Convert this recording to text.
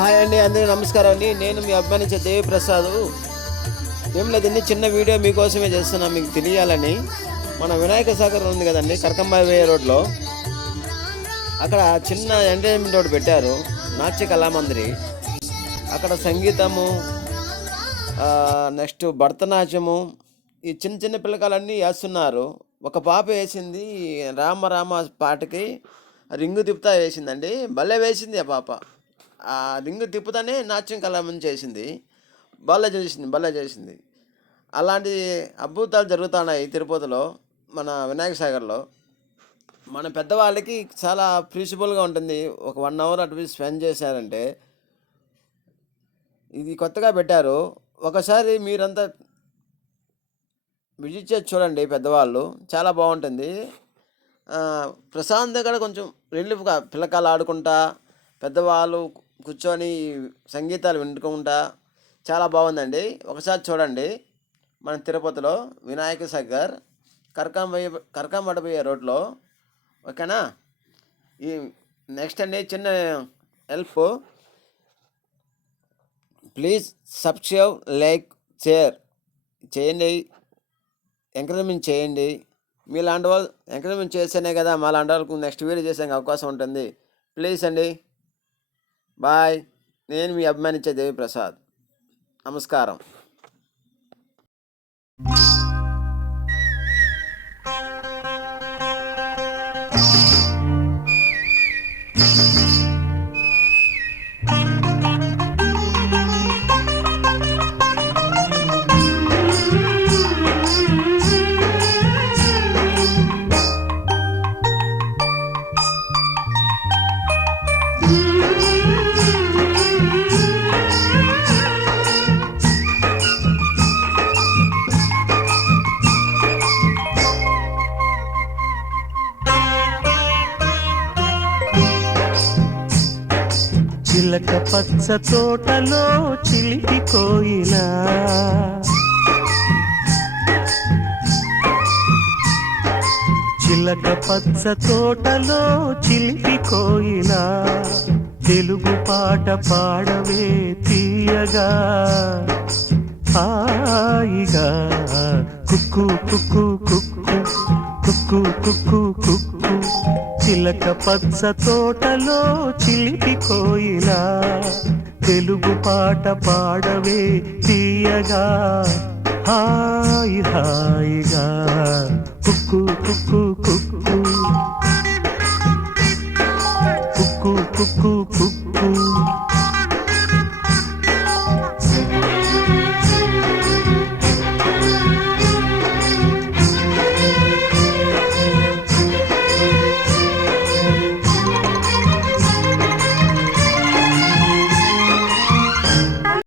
Hi అండి, అందరికీ నమస్కారం అండి. నేను మీ అభిమానించే దేవిప్రసాద్. ఏం లేదండి, చిన్న వీడియో మీకోసమే చేస్తున్నా, మీకు తెలియాలని. మన వినాయక సాగర్ ఉంది కదండి, కరకంబాయి రోడ్లో. అక్కడ చిన్న ఎంటర్టైన్మెంట్ రోడ్ పెట్టారు, నాట్య కళామందిరి. అక్కడ సంగీతము, నెక్స్ట్ భరతనాట్యము, ఈ చిన్న చిన్న పిల్లకాయలన్నీ వేస్తున్నారు. ఒక పాప వేసింది రామ రామ పాటకి రింగు తిప్పుతా వేసిందండి, భలే వేసింది ఆ పాప. ఆ రింగు తిప్పుతానే నాట్యం కళామందిరి చేసింది, భలే చేసింది. అలాంటి అద్భుతాలు జరుగుతున్నాయి తిరుపతిలో, మన వినాయక సాగర్లో. మన పెద్దవాళ్ళకి చాలా పీస్ఫుల్గా ఉంటుంది. ఒక 1 అవర్ అటు స్పెండ్ చేశారంటే. ఇది కొత్తగా పెట్టారు, ఒకసారి మీరంతా విజిట్ చేసి చూడండి పెద్దవాళ్ళు, చాలా బాగుంటుంది. ప్రశాంతంగా కొంచెం రిలీఫ్గా పిల్లకాయలు ఆడుకుంటా, పెద్దవాళ్ళు కూర్చొని సంగీతాలు వింటుకుంటా చాలా బాగుందండి. ఒకసారి చూడండి, మన తిరుపతిలో వినాయక సాగర్ కరకంబడిపోయే రోడ్లో. ఓకేనా? ఈ నెక్స్ట్ అండి, చిన్న help, please subscribe, like, share చేయండి, ఎంకరేజ్మెంట్ చేయండి. మీలాంటి వాళ్ళు ఎంకరేజ్మెంట్ చేస్తేనే కదా మా లాంటి వాళ్ళకు నెక్స్ట్ వీడియో చేసే అవకాశం ఉంటుంది. ప్లీజ్ అండి. బాయ్. నేను మీ అభిమానించే దేవిప్రసాద్. నమస్కారం. చిలక పచ్చ తోటలో చిలిపి కోయిలా, చిలక పచ్చ తోటలో చిలిపి కోయిలా, తెలుగు పాట పాడవే తీయగా, హాయిగా కుక్కు కుక్కు కుక్కు కుక్కు కుక్కు కుక్కు. చిలక పచ్చ తోటలో చిలిపి కోయిలా, తెలుగు పాట పాడవే తీయగా, హాయి హాయిగా కుక్కు కుక్కు కుక్కు కుక్కు కుక్కు కుక్కు.